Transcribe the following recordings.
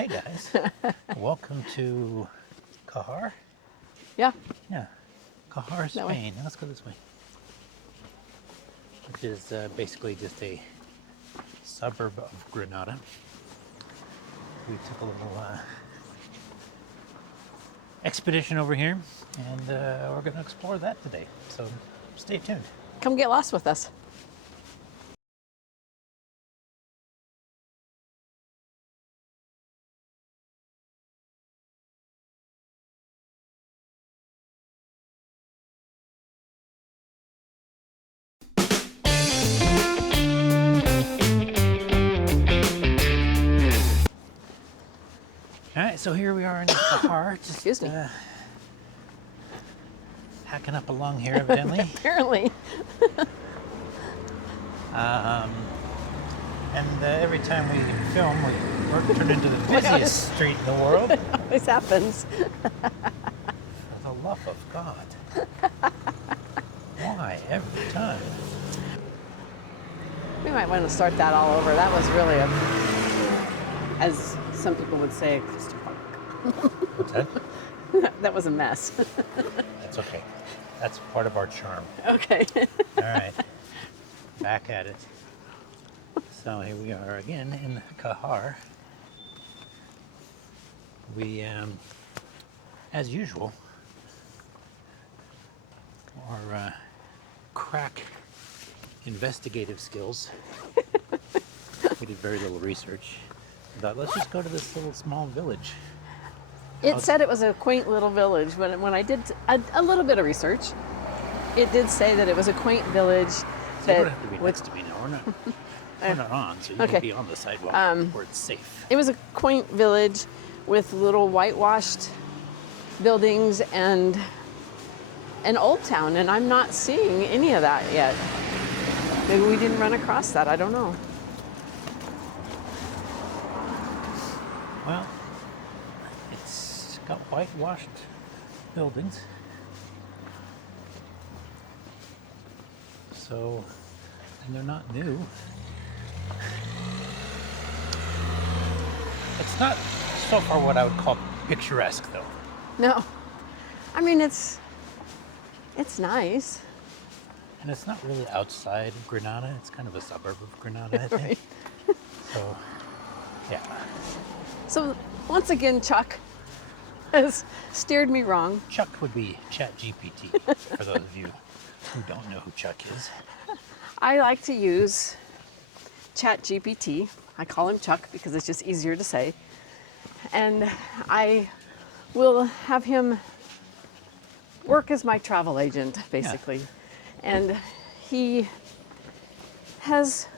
Hey guys, welcome to Cájar. Yeah. Yeah, Cájar, That way. Spain. Let's go this way. Which is basically just a suburb of Granada. We took a little expedition over here, and we're going to explore that today. So stay tuned. Come get lost with us. All right, so here we are in Cájar, just Excuse me. hacking up along here, evidently. Apparently. And every time we film, we're turned into the busiest street in the world. Always happens. For the love of God. Why every time? We might want to start that all over. That was really a, as some people would say, a clusterfuck. What's that? That was a mess. That's okay. That's part of our charm. Okay. All right. Back at it. So here we are again in Cájar. We, as usual, our crack investigative skills. We did very little research. I thought, let's just go to this little small village. It said it was a quaint little village. When I did a little bit of research, it did say that it was a quaint village. So you That don't have to be next to me now. We're not on, so you Okay. can be on the sidewalk where it's safe. It was a quaint village with little whitewashed buildings and an old town, and I'm not seeing any of that yet. Maybe we didn't run across that. I don't know. Well, it's got whitewashed buildings. So, and they're not new. It's not so far what I would call picturesque, though. No, I mean it's nice. And it's not really outside of Granada. It's kind of a suburb of Granada, I think. Right. So, yeah. So once again, Chuck has steered me wrong. Chuck would be ChatGPT, for those of you who don't know who Chuck is. I like to use ChatGPT. I call him Chuck because it's just easier to say. And I will have him work as my travel agent, basically. And he has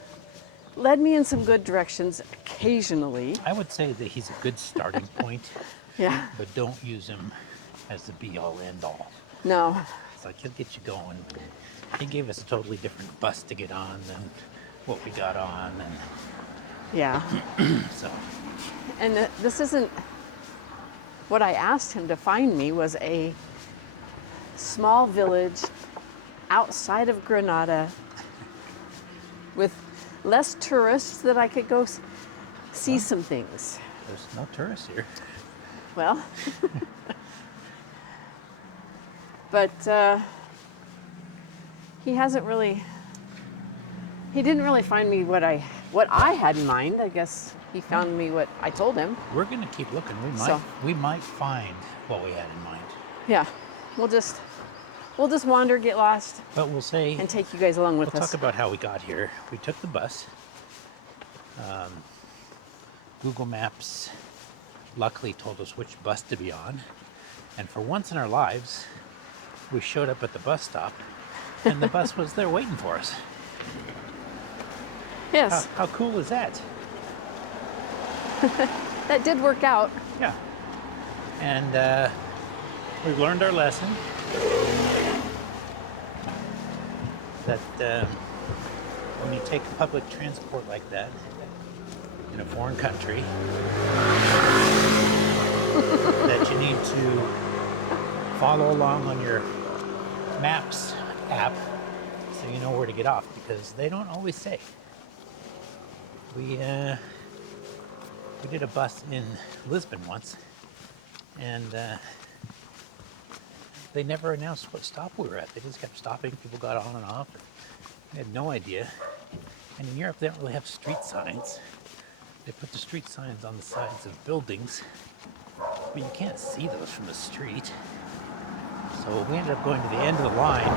led me in some good directions occasionally. I would say that he's a good starting point, Yeah. but don't use him as the be-all, end-all. No. It's like, he'll get you going. He gave us a totally different bus to get on than what we got on, and Yeah. so And this isn't what I asked him to find me was a small village outside of Granada with less tourists that I could go see some things. there's no tourists here. Well, but he hasn't really. He didn't really find me what I had in mind. I guess he found me what I told him. We're gonna keep looking. We might find what we had in mind, Yeah, we'll just wander, get lost, but we'll say and take you guys along with we'll us. talk about how we got here. We took the bus. Google Maps luckily told us which bus to be on, and for once in our lives, we showed up at the bus stop, and the bus was there waiting for us. Yes, How cool is that? that did work out. Yeah. And we've learned our lesson that when you take public transport like that in a foreign country, that you need to follow along on your Maps app so you know where to get off, because they don't always say. We We did a bus in Lisbon once, and they never announced what stop we were at. They just kept stopping. People got on and off. We had no idea. And in Europe, they don't really have street signs. They put the street signs on the sides of buildings, but you can't see those from the street. So we ended up going to the end of the line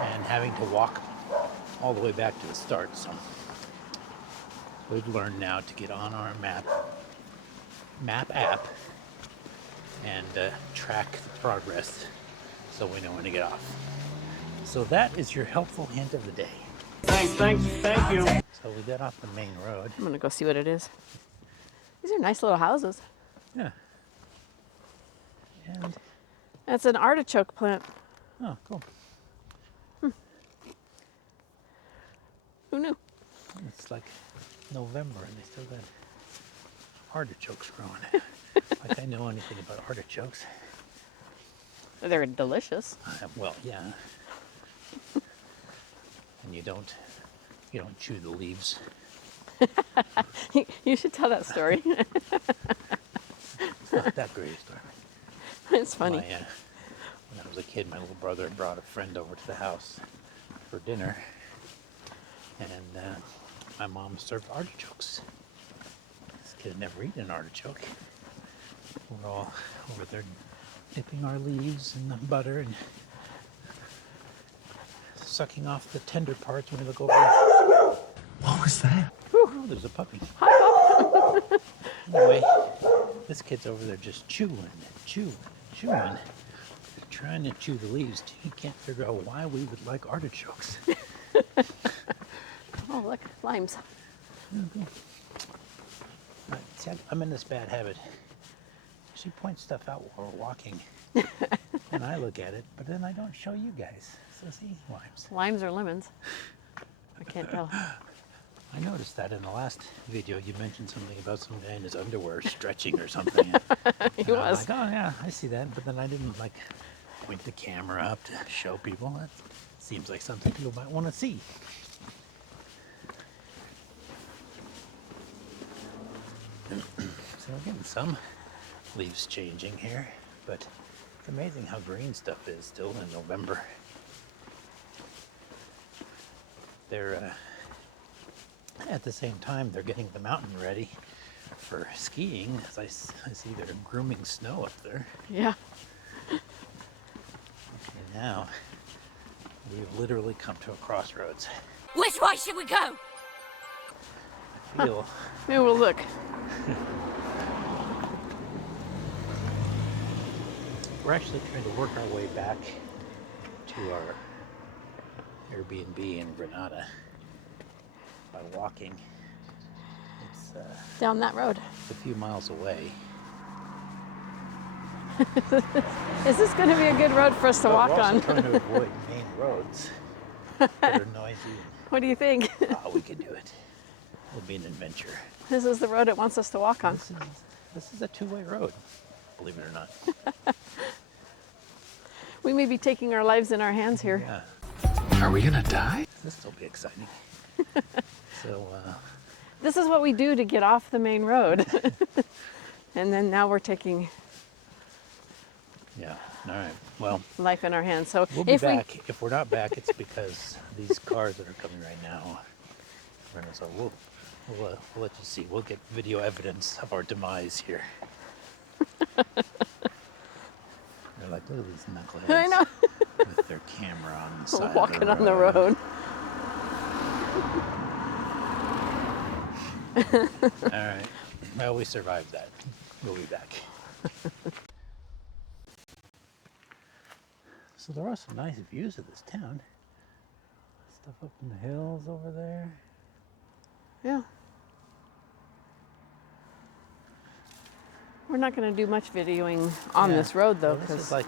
and having to walk all the way back to the start. So we've learned now to get on our map app and track the progress so we know when to get off. So that is your helpful hint of the day. Thank you. So we got off the main road. I'm gonna go see what it is. These are nice little houses. Yeah. And, That's an artichoke plant. oh, cool. Who knew? It's like November and they still got artichokes growing. Like I know anything about artichokes. They're delicious. Well, yeah. And you don't chew the leaves. You should tell that story. It's not that great a story. It's funny. When I was a kid, my little brother brought a friend over to the house for dinner, and my mom served artichokes. This kid had never eaten an artichoke. We're all over there dipping our leaves in the butter and sucking off the tender parts when we look over. What was that? Oh, there's a puppy. Anyway, this kid's over there just chewing, trying to chew the leaves. He can't figure out why we would like artichokes. Oh, look, limes. Right, see, I'm in this bad habit. She points stuff out while we're walking, and I look at it, but then I don't show you guys. So see, limes. Limes or lemons? I can't tell. I noticed that in the last video you mentioned something about some guy in his underwear stretching or something. He And I'm was. like, oh yeah, I see that, but then I didn't like point the camera up to show people. That seems like something people might want to see. So we're getting some leaves changing here, but it's amazing how green stuff is still in November. They're at the same time they're getting the mountain ready for skiing. As I see they're grooming snow up there. Yeah. And now we've literally come to a crossroads. Which way should we go? I feel Maybe we'll look. we're actually trying to work our way back to our Airbnb in Granada by walking. It's Down that road. a few miles away. Is this going to be a good road for us to But walk we're also on? trying to avoid main roads that are noisy. What do you think? Oh, we could do it. It'll be an adventure. This is the road it wants us to walk on. This is a two-way road, believe it or not. We may be taking our lives in our hands here. Yeah, Are we gonna die? this will be exciting. So, This is what we do to get off the main road. And then now we're taking yeah, all right. Well, life in our hands. So we'll be if back. If we're not back, it's because these cars that are coming right now. So we'll let you see. We'll get video evidence of our demise here. They're like, look at these knuckleheads. I know. With their camera on the side Walking of the on the road. All right. Well, we survived that. We'll be back. So there are some nice views of this town. Stuff up in the hills over there. Yeah. We're not going to do much videoing on Yeah. this road though, Well, this is because like,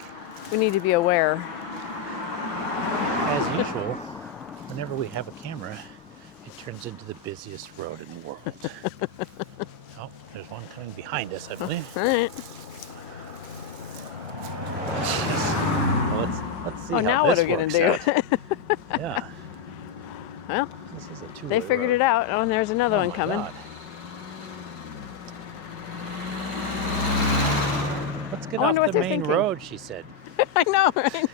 we need to be aware. as usual, whenever we have a camera, it turns into the busiest road in the world. Oh, there's one coming behind us, I believe. All right. Well, let's see Oh, how now what this are we going works to do? out. Yeah, Well, this is a two-way they figured road. it out. Oh, and there's another Oh one my coming. God. get I off wonder what the they're main thinking. road, she said. I know, right?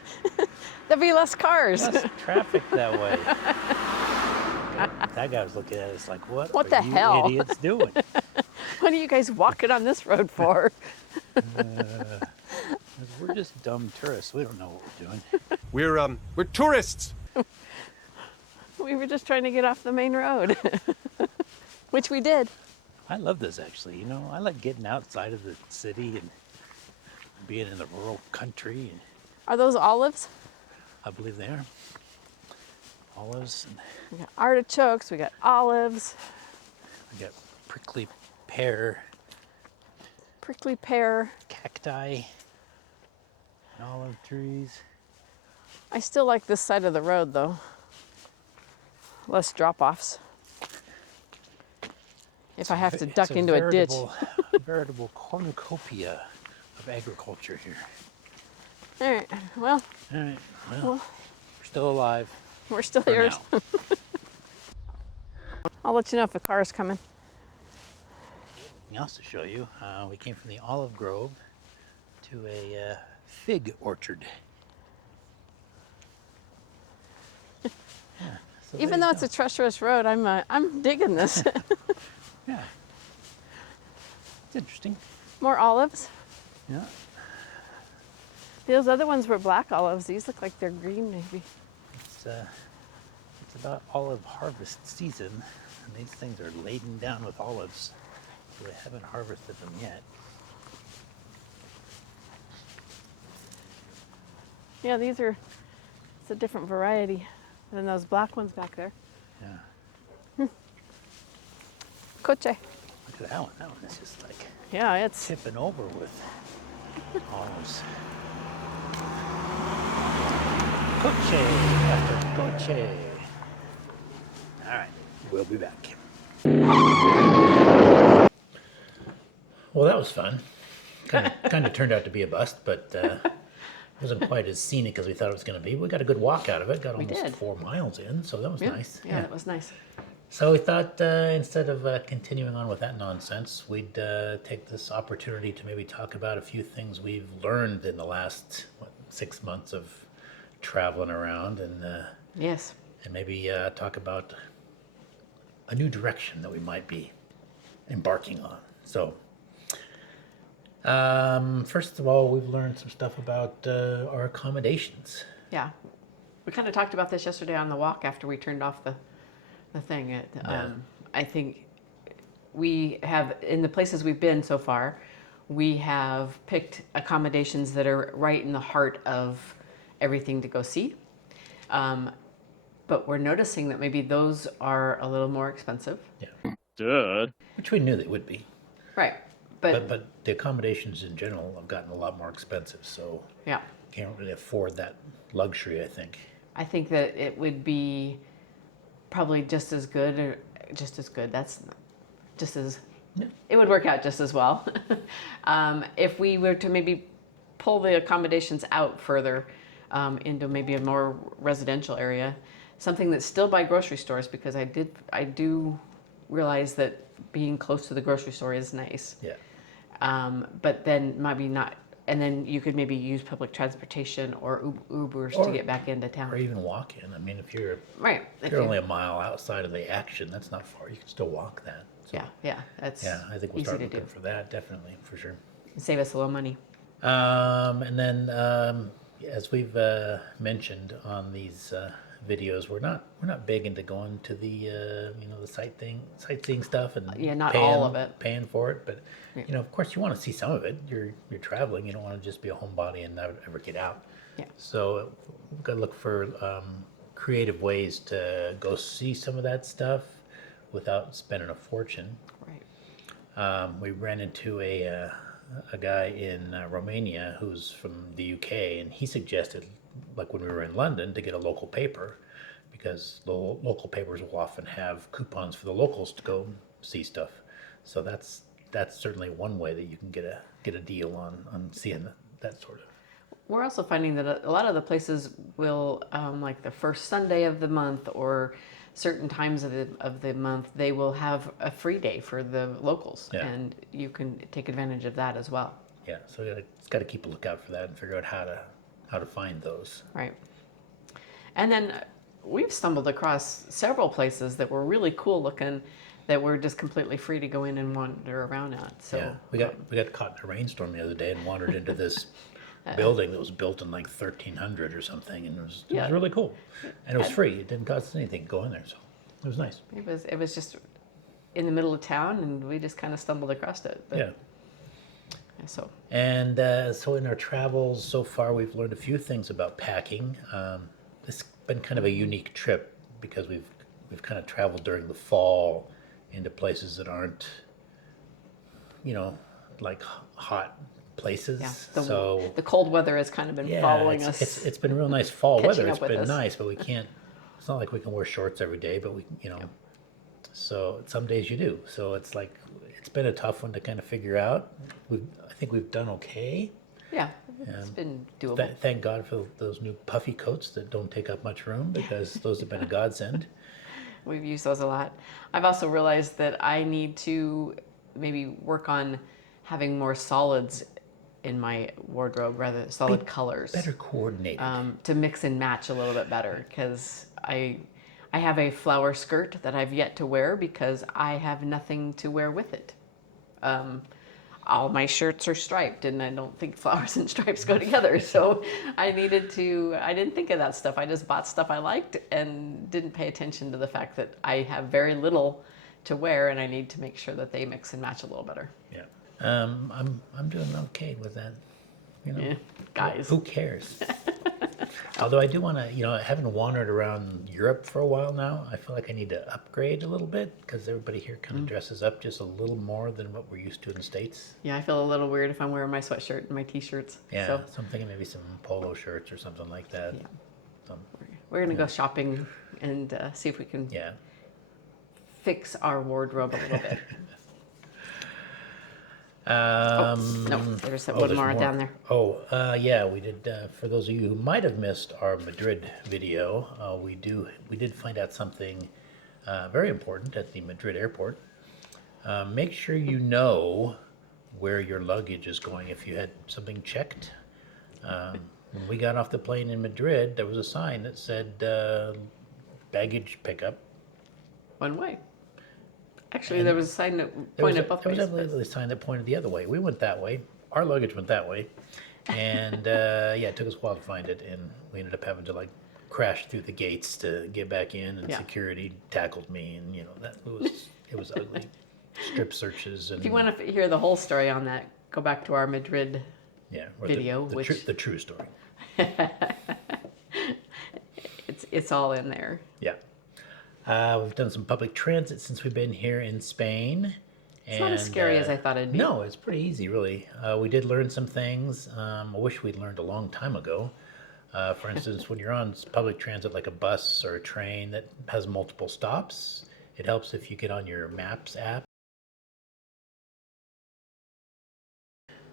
There'll be less cars. Less traffic that way. That guy was looking at us like, what What are the you hell? idiots doing? What are you guys walking on this road for? We're just dumb tourists. We don't know what we're doing. We're tourists. We were just trying to get off the main road, which we did. I love this actually. You know, I like getting outside of the city and being in the rural country. And Are those olives? I believe they are. Olives, and We got artichokes, we got olives, I got prickly pear, prickly pear. cacti, and olive trees. I still like this side of the road though. Less drop-offs. If I have to duck into a ditch. A veritable cornucopia of agriculture here. All right, well, All right, well, we're still alive. we're still For here. now. I'll let you know if a car is coming. Something else to show you. We came from the olive grove to a fig orchard. Yeah, so Even there though you it's a go. treacherous road, I'm digging this. Yeah, it's interesting. More olives. Yeah, Those other ones were black olives. These look like they're green maybe. it's about olive harvest season, and these things are laden down with olives. So they haven't harvested them yet. Yeah, it's a different variety than those black ones back there. Yeah, Coche. look at that one. That one is just like Yeah, it's tipping over with olives. Coche after coche. All right, we'll be back. Well, that was fun. Kind of turned out to be a bust, but wasn't quite as scenic as we thought it was going to be. We got a good walk out of it. Got We almost did. 4 miles in, so that was nice. Yeah, that was nice. So we thought instead of continuing on with that nonsense, we'd take this opportunity to maybe talk about a few things we've learned in the last 6 months of traveling around, and Yes. maybe talk about a new direction that we might be embarking on. So, first of all, we've learned some stuff about our accommodations. Yeah. We kind of talked about this yesterday on the walk after we turned off the thing. I think we have, in the places we've been so far, we have picked accommodations that are right in the heart of everything to go see. But we're noticing that maybe those are a little more expensive. Yeah, Duh. which we knew they would be. Right. But the accommodations in general have gotten a lot more expensive, so Yeah. can't really afford that luxury, I think. I think that it would be probably just as good, or just as good. That's just as, it would work out just as well. If we were to maybe pull the accommodations out further into maybe a more residential area, something that's still by grocery stores, because I do realize that being close to the grocery store is nice. Yeah. But then maybe not, and then you could maybe use public transportation or Ubers to get back into Or town. even walk in. I mean, if you're Right. If you're only a mile outside of the action, that's not far. You can still walk that. So, Yeah, that's yeah, I think we'll easy start to looking do. for that, definitely, for sure. Save us a little money. And then, as we've mentioned on these videos, we're not big into going to the the sightseeing stuff, and Yeah, not all of it. paying for it. But of course, you want to see some of it. You're traveling. You don't want to just be a homebody and never ever get out. Yeah. So we've got to look for creative ways to go see some of that stuff without spending a fortune. Right. We ran into a guy in Romania who's from the UK, and he suggested, like when we were in London, to get a local paper, because the local papers will often have coupons for the locals to go see stuff. So that's certainly one way that you can get a deal on seeing that sort of. We're also finding that a lot of the places will, like the first Sunday of the month or certain times of the month, they will have a free day for the locals, Yeah. and you can take advantage of that as well. Yeah, so it's got to keep a lookout for that and figure out how to find those. Right. And then we've stumbled across several places that were really cool looking that were just completely free to go in and wander around at. So Yeah, we got caught in a rainstorm the other day and wandered into this building that was built in like 1300 or something, and it was really cool, and it was free. It didn't cost us anything to go in there, so it was nice. it was just in the middle of town, and we just kind of stumbled across it. But, Yeah. So. And so in our travels so far, we've learned a few things about packing. It's been kind of a unique trip because we've kind of traveled during the fall into places that aren't, like hot places. Yeah, so the cold weather has kind of been following us. It's been real nice fall weather. It's up with been us. nice, but we can't. It's not like we can wear shorts every day, but we, So some days you do. So it's like it's been a tough one to kind of figure out. I think we've done okay. Yeah, it's been doable. Thank God for those new puffy coats that don't take up much room, because those have been a godsend. We've used those a lot. I've also realized that I need to maybe work on having more solids in my wardrobe, rather solid colors. Better coordinated. To mix and match a little bit better, because I have a flower skirt that I've yet to wear because I have nothing to wear with it. All my shirts are striped, and I don't think flowers and stripes go together. So I didn't think of that stuff. I just bought stuff I liked and didn't pay attention to the fact that I have very little to wear, and I need to make sure that they mix and match a little better. Yeah. I'm doing okay with that. Yeah, guys. Who cares? Although I do want to, having wandered around Europe for a while now, I feel like I need to upgrade a little bit, because everybody here kind of dresses up just a little more than what we're used to in the States. Yeah, I feel a little weird if I'm wearing my sweatshirt and my t-shirts. Yeah, So so I'm thinking maybe some polo shirts or something like that. Yeah. We're going to go shopping and see if we can fix our wardrobe a little bit. No, there's one more down there. Yeah, we did. For those of you who might have missed our Madrid video, we did find out something very important at the Madrid airport. Make sure you know where your luggage is going if you had something checked. When we got off the plane in Madrid, there was a sign that said baggage pickup. One way. Actually, there was a sign that pointed both ways. There was definitely a sign that pointed the other way. We went that way. Our luggage went that way. And it took us a while to find it. And we ended up having to crash through the gates to get back in. And security tackled me. And, it was ugly. Strip searches. And, if you want to hear the whole story on that, go back to our Madrid video. The true story. It's all in there. Yeah. We've done some public transit since we've been here in Spain. It's not as scary as I thought it'd be. No, it's pretty easy, really. We did learn some things. I wish we'd learned a long time ago. For instance, when you're on public transit, like a bus or a train that has multiple stops, it helps if you get on your Maps app.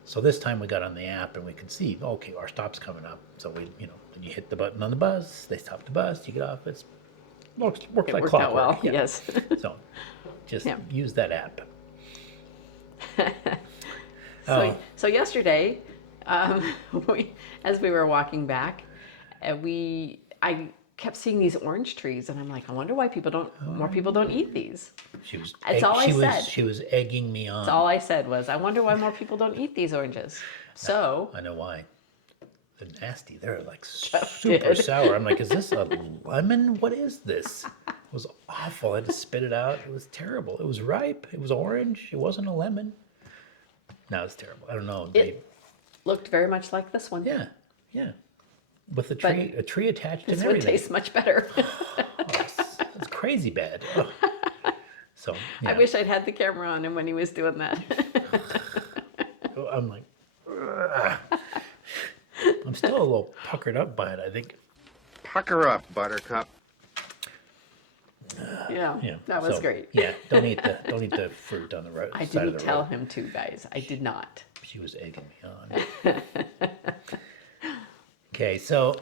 So this time we got on the app and we could see, okay, our stop's coming up. So we, then you hit the button on the bus, they stop the bus, you get off. It works like worked clockwork. out well, Yeah. yes. So just use that app. So yesterday, as we were walking back, I kept seeing these orange trees, and I'm like, I wonder why more people don't eat these. That's all I said. She was egging me on. That's all I said was, I wonder why more people don't eat these oranges. So I know why. They're nasty. They're super sour. I'm like, is this a lemon? What is this? It was awful. I had to spit it out. It was terrible. It was ripe. It was orange. It wasn't a lemon. No, it's terrible. I don't know. It looked very much like this one. Yeah. With a tree attached and This everything. one tastes much better. It's crazy bad. Oh. So I wish I'd had the camera on him when he was doing that. I'm like, ugh. I'm still a little puckered up by it, I think. Pucker up, Buttercup. Yeah, that was great. Yeah, don't eat the fruit on the road. I side of the didn't tell road. him to, guys. I did not. She was egging me on. Okay, so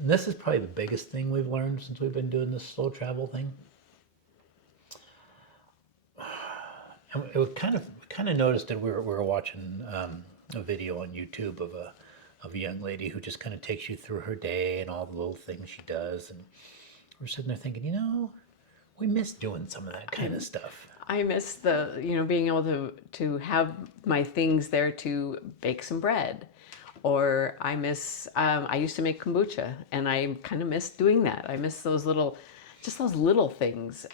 this is probably the biggest thing we've learned since we've been doing this slow travel thing. And it kind of noticed that we were watching a video on YouTube of a young lady who just kind of takes you through her day and all the little things she does, and we're sitting there thinking, we miss doing some of that kind of stuff. I miss being able to have my things there to bake some bread, or I miss. I used to make kombucha, and I kind of miss doing that. I miss those little things.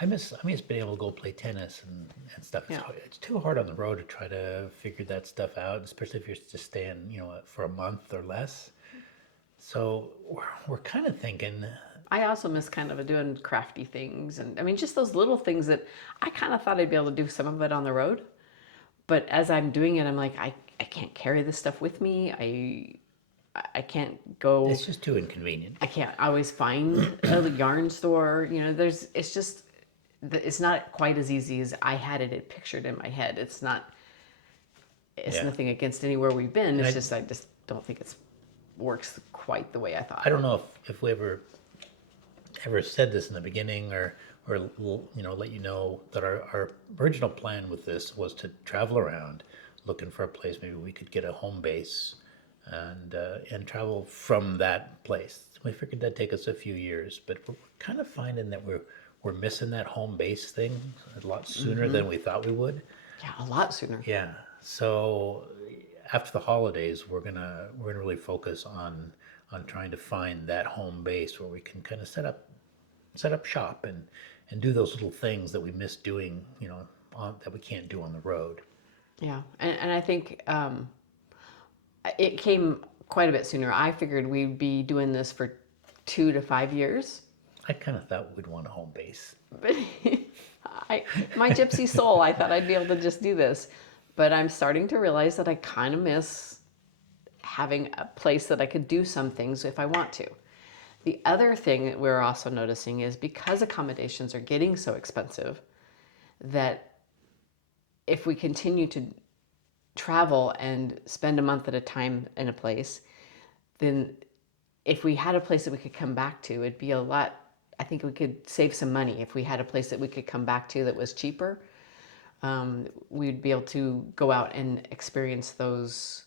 I miss being able to go play tennis and stuff. Yeah. It's too hard on the road to try to figure that stuff out, especially if you're just staying, for a month or less. So we're kind of thinking. I also miss kind of doing crafty things, and I mean just those little things that I kind of thought I'd be able to do some of it on the road, but as I'm doing it, I'm like I can't carry this stuff with me. I can't go. It's just too inconvenient. I can't always find a yarn store. It's not quite as easy as I had it pictured in my head. It's not. It's Yeah. nothing against anywhere we've been. It's I just I just don't think it's works quite the way I thought. I don't know if we ever said this in the beginning or let you know that our original plan with this was to travel around looking for a place maybe we could get a home base and travel from that place. We figured that'd take us a few years, but we're kind of finding that we're missing that home base thing a lot sooner than we thought we would. Yeah, a lot sooner. Yeah. So after the holidays, we're gonna really focus on trying to find that home base where we can kind of set up shop and do those little things that we miss doing, that we can't do on the road. Yeah, and I think it came quite a bit sooner. I figured we'd be doing this for 2 to 5 years. I kind of thought we'd want a home base. But my gypsy soul, I thought I'd be able to just do this. But I'm starting to realize that I kind of miss having a place that I could do some things if I want to. The other thing that we're also noticing is because accommodations are getting so expensive, that if we continue to travel and spend a month at a time in a place, then if we had a place that we could come back to, it'd be a lot. I think we could save some money if we had a place that we could come back to that was cheaper. We'd be able to go out and experience those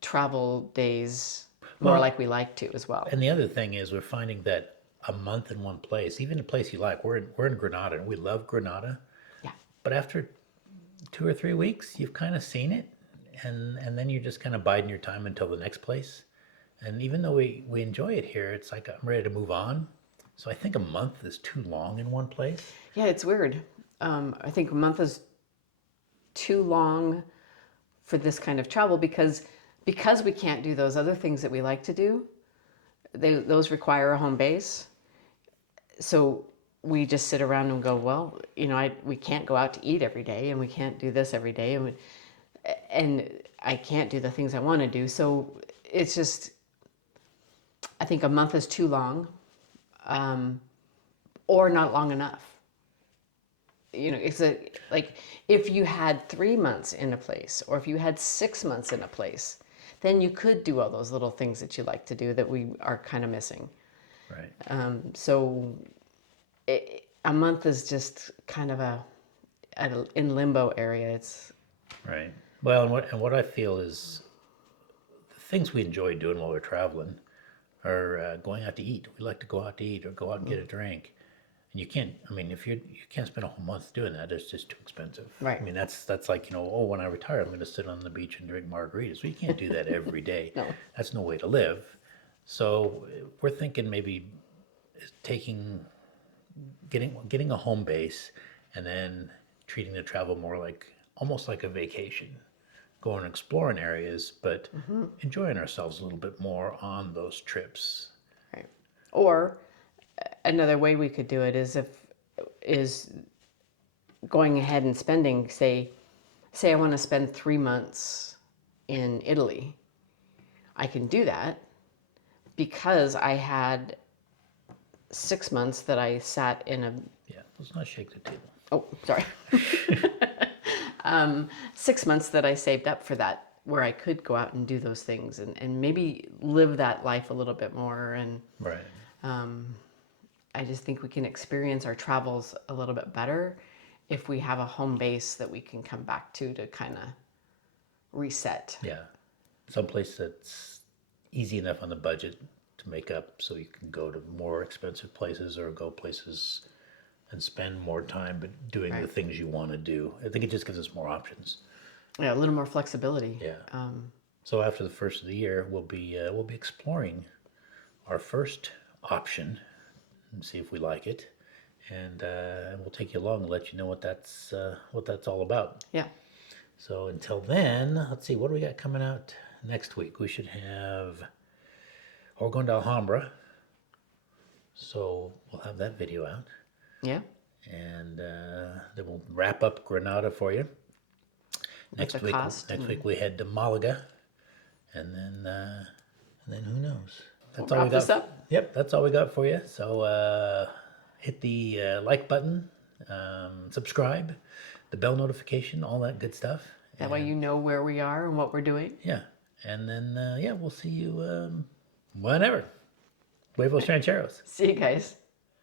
travel days more like we like to as well. And the other thing is we're finding that a month in one place, even a place you like, we're in Granada and we love Granada. Yeah. But after 2 or 3 weeks, you've kind of seen it, and then you're just kind of biding your time until the next place. And even though we enjoy it here, it's like I'm ready to move on. So I think a month is too long in one place. Yeah, it's weird. I think a month is too long for this kind of travel because we can't do those other things that we like to do. Those require a home base. So we just sit around and go, well, we can't go out to eat every day, and we can't do this every day, and I can't do the things I want to do. So it's just, I think a month is too long, or not long enough. It's like if you had 3 months in a place, or if you had 6 months in a place, then you could do all those little things that you like to do that we are kind of missing. Right. So a month is just kind of in limbo area. It's Right. Well, and what I feel is the things we enjoy doing while we're traveling are going out to eat. We like to go out to eat or go out and get a drink. And you can't. I mean, if you can't spend a whole month doing that, it's just too expensive. Right. I mean, that's like when I retire, I'm going to sit on the beach and drink margaritas. Well, you can't do that every day. No. That's no way to live. So we're thinking maybe getting a home base and then treating the travel more like almost like a vacation, going and exploring areas, but enjoying ourselves a little bit more on those trips. right. Or another way we could do it is going ahead and spending, say I want to spend 3 months in Italy. I can do that because I had 6 months that I sat in a. Yeah, let's not shake the table. Oh, sorry. 6 months that I saved up for that, where I could go out and do those things and maybe live that life a little bit more. And Right. I just think we can experience our travels a little bit better if we have a home base that we can come back to kind of reset. Yeah. Someplace that's easy enough on the budget to make up so you can go to more expensive places or go places and spend more time but doing the things you want to do. I think it just gives us more options. Yeah, a little more flexibility. Yeah. So after the first of the year, we'll be exploring our first option and see if we like it, and we'll take you along and let you know what that's all about. Yeah. So until then, let's see, what do we got coming out next week? We should have. We're going to Alhambra, so we'll have that video out, Yeah. and then we'll wrap up Granada for you. Next week we head to Malaga, and then who knows? That's all we got. Wrap this up? Yep, that's all we got for you. So hit the like button, subscribe, the bell notification, all that good stuff. That way you know where we are and what we're doing. Yeah, and then we'll see you whenever. Huevos Rancheros. See you guys.